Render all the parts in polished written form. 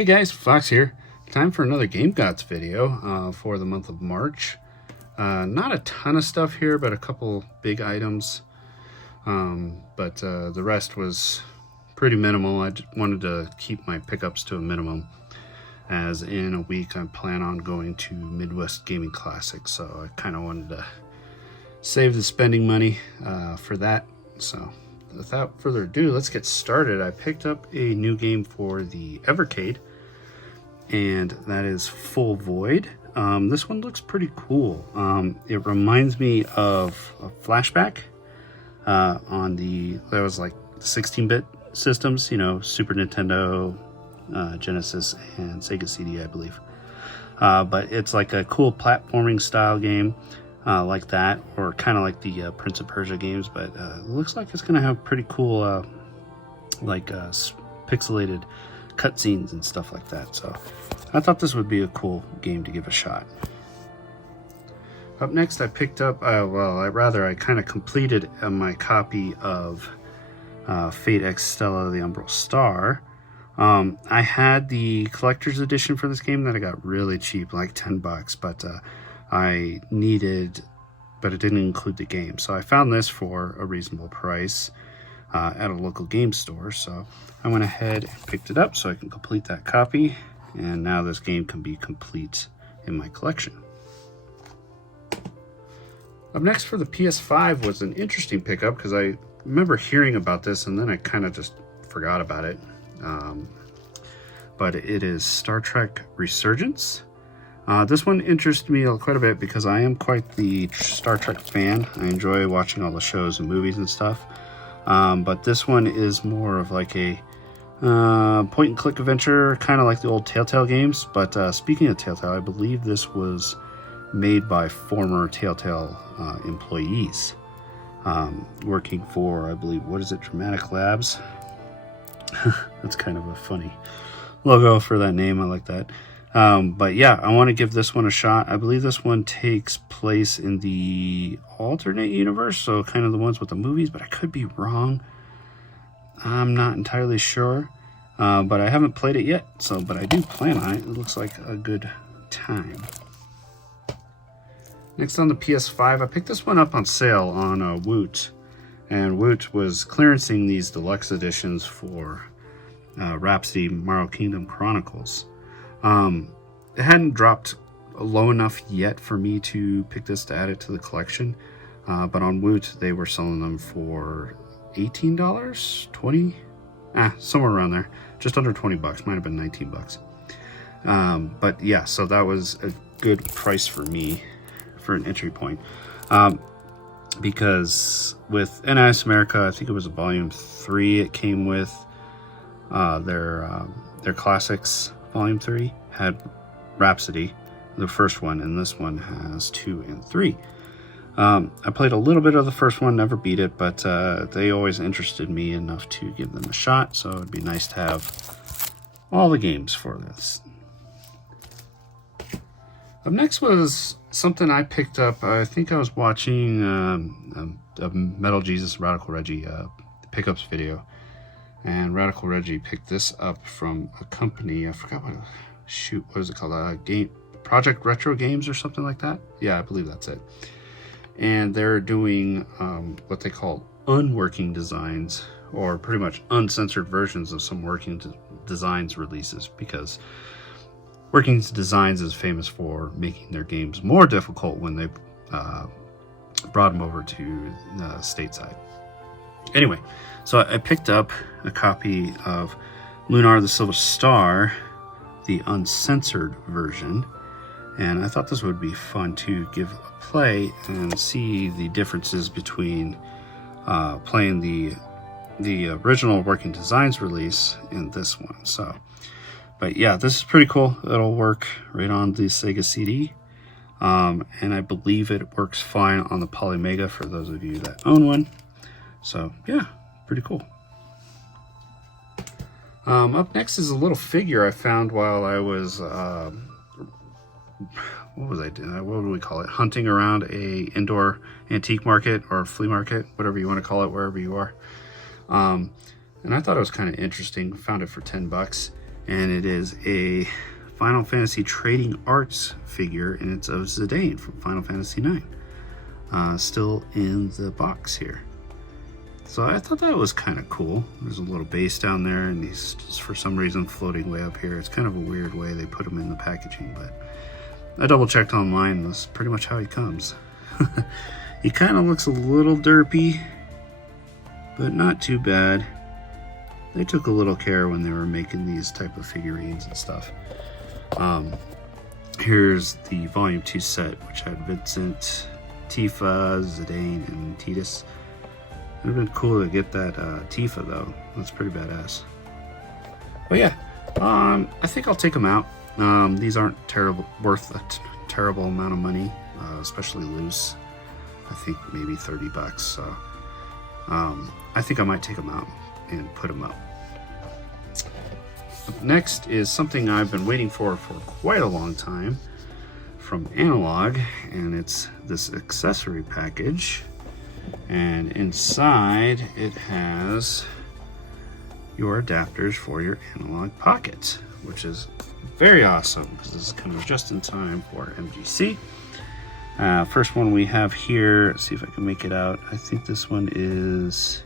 Hey guys, Fox here. Time for another Game Gods video for the month of March. Not a ton of stuff here, but a couple big items. But the rest was pretty minimal. I just wanted to keep my pickups to a minimum, as in a week I plan on going to Midwest Gaming Classic, so I kind of wanted to save the spending money for that. So without further ado, let's get started. I picked up a new game for the Evercade, and that is Full Void. This one looks pretty cool. It reminds me of a Flashback on that was like 16-bit systems, you know, Super Nintendo, Genesis, and Sega CD, I believe. But it's like a cool platforming style game. Like that, or kind of like the Prince of Persia games, but it looks like it's gonna have pretty cool pixelated cutscenes and stuff like that, so I thought this would be a cool game to give a shot. Up next, I picked up I kind of completed my copy of Fate X Stella the Umbral Star. I had the collector's edition for this game that I got really cheap, like $10, but I needed, but it didn't include the game. So I found this for a reasonable price at a local game store. So I went ahead and picked it up so I can complete that copy. And now this game can be complete in my collection. Up next for the PS5 was an interesting pickup because I remember hearing about this and then I kind of just forgot about it. But it is Star Trek Resurgence. This one interests me quite a bit because I am quite the Star Trek fan. I enjoy watching all the shows and movies and stuff. But this one is more of like a point-and-click adventure, kind of like the old Telltale games. But speaking of Telltale, I believe this was made by former Telltale employees working for, I believe, what is it, Dramatic Labs? That's kind of a funny logo for that name. I like that. But yeah, I want to give this one a shot. I believe this one takes place in the alternate universe, so kind of the ones with the movies, but I could be wrong. I'm not entirely sure, but I haven't played it yet, but I do plan on it. It looks like a good time. Next on the PS5, I picked this one up on sale on Woot, and Woot was clearancing these deluxe editions for Rhapsody Morrow Kingdom Chronicles. It hadn't dropped low enough yet for me to pick this to add it to the collection, but on Woot they were selling them for $18, $20, somewhere around there, just under $20. Might have been $19. But yeah, so that was a good price for me for an entry point, because with NIS America, I think it was a volume 3 it came with. Their classics volume 3 had Rhapsody, the first one, and this one has 2 and 3. I played a little bit of the first one, never beat it, but they always interested me enough to give them a shot, so it'd be nice to have all the games for this. Up next was something I picked up. I think I was watching a Metal Jesus Radical Reggie pickups video, and Radical Reggie picked this up from a company. I forgot what is it called? Project Retro Games or something like that. Yeah, I believe that's it. And they're doing what they call unworking designs, or pretty much uncensored versions of some working designs releases, because Working Designs is famous for making their games more difficult when they brought them over to stateside. Anyway, so I picked up a copy of Lunar the Silver Star, the uncensored version, and I thought this would be fun to give a play and see the differences between playing the original Working Designs release and this one. So, but yeah, this is pretty cool. It'll work right on the Sega CD, and I believe it works fine on the Polymega for those of you that own one. So yeah, pretty cool. Up next is a little figure I found while I was what was I doing? What would we call it? Hunting around a indoor antique market or flea market, whatever you want to call it, wherever you are. And I thought it was kind of interesting. Found it for $10, and it is a Final Fantasy Trading Arts figure, and it's of Zidane from Final Fantasy IX. Still in the box here. So I thought that was kind of cool. There's a little base down there, and he's just for some reason floating way up here. It's kind of a weird way they put him in the packaging, but I double checked online, and that's pretty much how he comes. He kind of looks a little derpy, but not too bad. They took a little care when they were making these type of figurines and stuff. Here's the Volume 2 set, which had Vincent, Tifa, Zidane, and Tidus. It would have been cool to get that Tifa, though. That's pretty badass. But yeah, I think I'll take them out. These aren't worth a terrible amount of money, especially loose. I think maybe $30. So I think I might take them out and put them up. Up next is something I've been waiting for quite a long time from Analog, and it's this accessory package. And inside it has your adapters for your Analog Pocket, which is very awesome because this is coming just in time for MGC. First one we have here, let's see if I can make it out. I think this one is,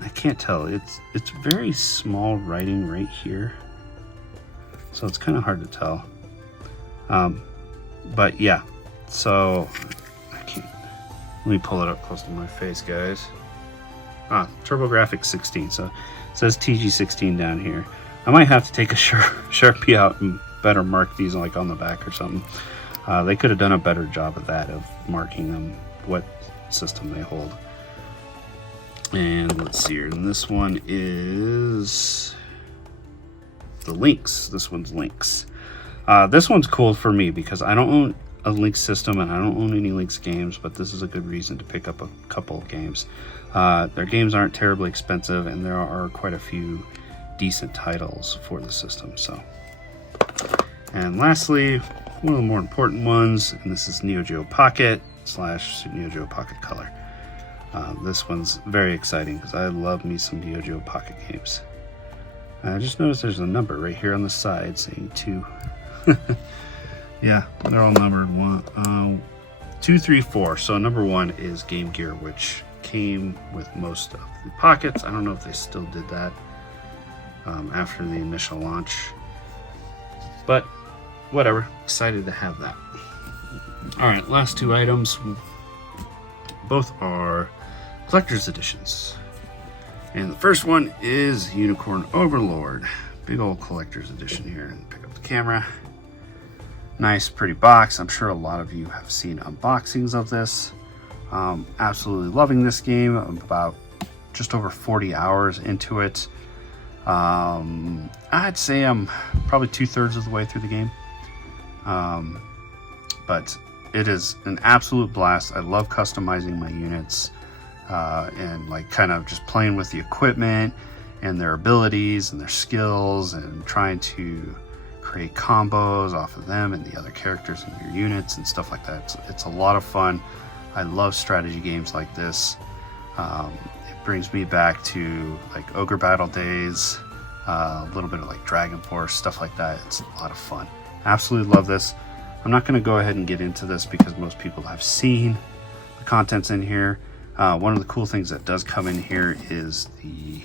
I can't tell, it's very small writing right here, so it's kind of hard to tell. But yeah, so I can't, let me pull it up close to my face, guys. TurboGrafx 16, so it says TG16 down here. I might have to take a Sharpie out and better mark these like on the back or something. They could have done a better job of that, of marking them what system they hold. And let's see here, and this one is the Lynx. This one's Lynx. This one's cool for me because I don't own a Lynx system and I don't own any Lynx games, but this is a good reason to pick up a couple of games. Their games aren't terribly expensive, and there are quite a few decent titles for the system. So, and lastly, one of the more important ones, and this is Neo Geo Pocket / Neo Geo Pocket Color. This one's very exciting because I love me some Neo Geo Pocket games. I just noticed there's a number right here on the side saying 2. Yeah, they're all numbered 1, 2, 3, 4. So number 1 is Game Gear, which came with most of the pockets. I don't know if they still did that after the initial launch, but whatever, excited to have that. All right, last 2 items, both are collector's editions, and the first one is Unicorn Overlord, big old collector's edition here. And pick up the camera. Nice pretty box. I'm sure a lot of you have seen unboxings of this. Absolutely loving this game. I'm about just over 40 hours into it. I'd say I'm probably 2/3 of the way through the game. But it is an absolute blast. I love customizing my units and like kind of just playing with the equipment and their abilities and their skills and trying to create combos off of them and the other characters in your units and stuff like that. It's a lot of fun. I love strategy games like this. It brings me back to like Ogre Battle days, a little bit of like Dragon Force, stuff like that. It's a lot of fun. Absolutely love this. I'm not going to go ahead and get into this because most people have seen the contents in here. One of the cool things that does come in here is the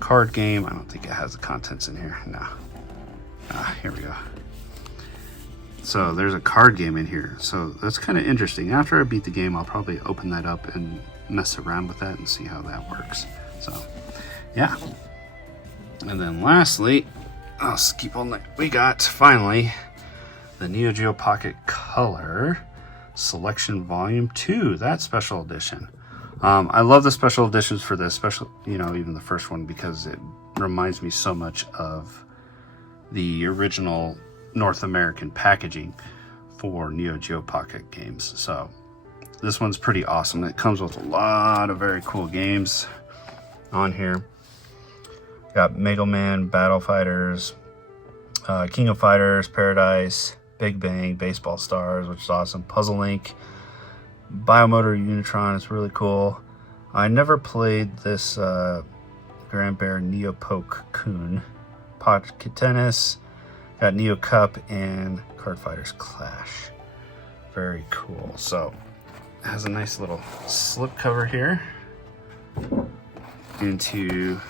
card game. I don't think it has the contents in here. No. Here we go. So there's a card game in here. So that's kind of interesting. After I beat the game, I'll probably open that up and mess around with that and see how that works. So, yeah. And then lastly, I'll keep on. We got finally the Neo Geo Pocket Color Selection Volume 2. That special edition. I love the special editions for this, special, even the first one, because it reminds me so much of the original North American packaging for Neo Geo Pocket games. So this one's pretty awesome. It comes with a lot of very cool games on here. Got Mega Man, Battle Fighters, King of Fighters, Paradise, Big Bang, Baseball Stars, which is awesome, Puzzle Link, Biomotor Unitron is really cool. I never played this Grand Bear Neopoke Kun. Pocket Tennis, got Neo Cup, and Card Fighters Clash. Very cool. So it has a nice little slip cover here into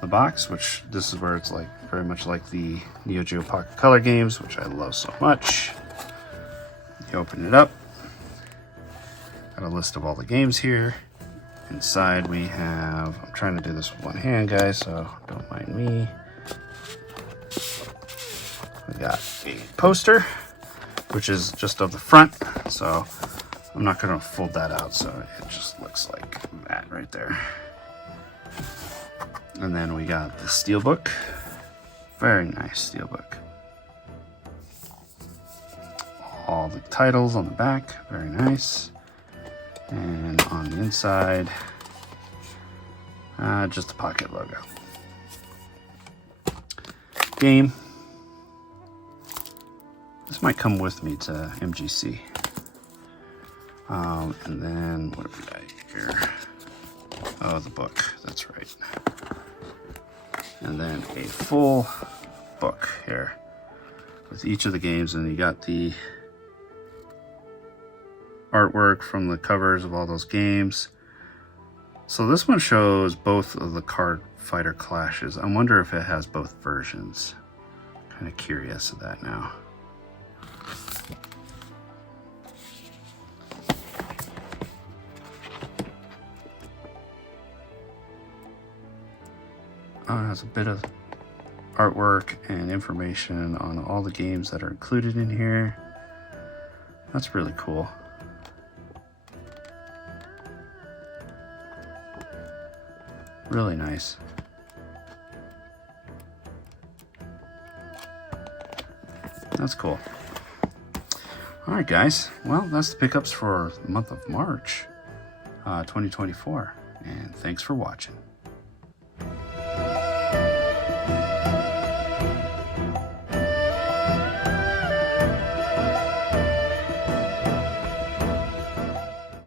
the box, which this is where it's like very much like the Neo Geo Pocket Color games, which I love so much. You open it up, got a list of all the games here. Inside we have, I'm trying to do this with one hand, guys, so don't mind me. We got a poster, which is just of the front, so I'm not going to fold that out, so it just looks like that right there. And then we got the steelbook, very nice steelbook. All the titles on the back, very nice. And on the inside, just a pocket logo. Game. This might come with me to MGC. And then, what have we got here? Oh, the book, that's right. And then a full book here with each of the games, and you got the artwork from the covers of all those games. So this one shows both of the Card Fighter Clashes. I wonder if it has both versions. Kind of curious of that now. It has a bit of artwork and information on all the games that are included in here. That's really cool. Really nice. That's cool. All right, guys. Well, that's the pickups for the month of March 2024. And thanks for watching.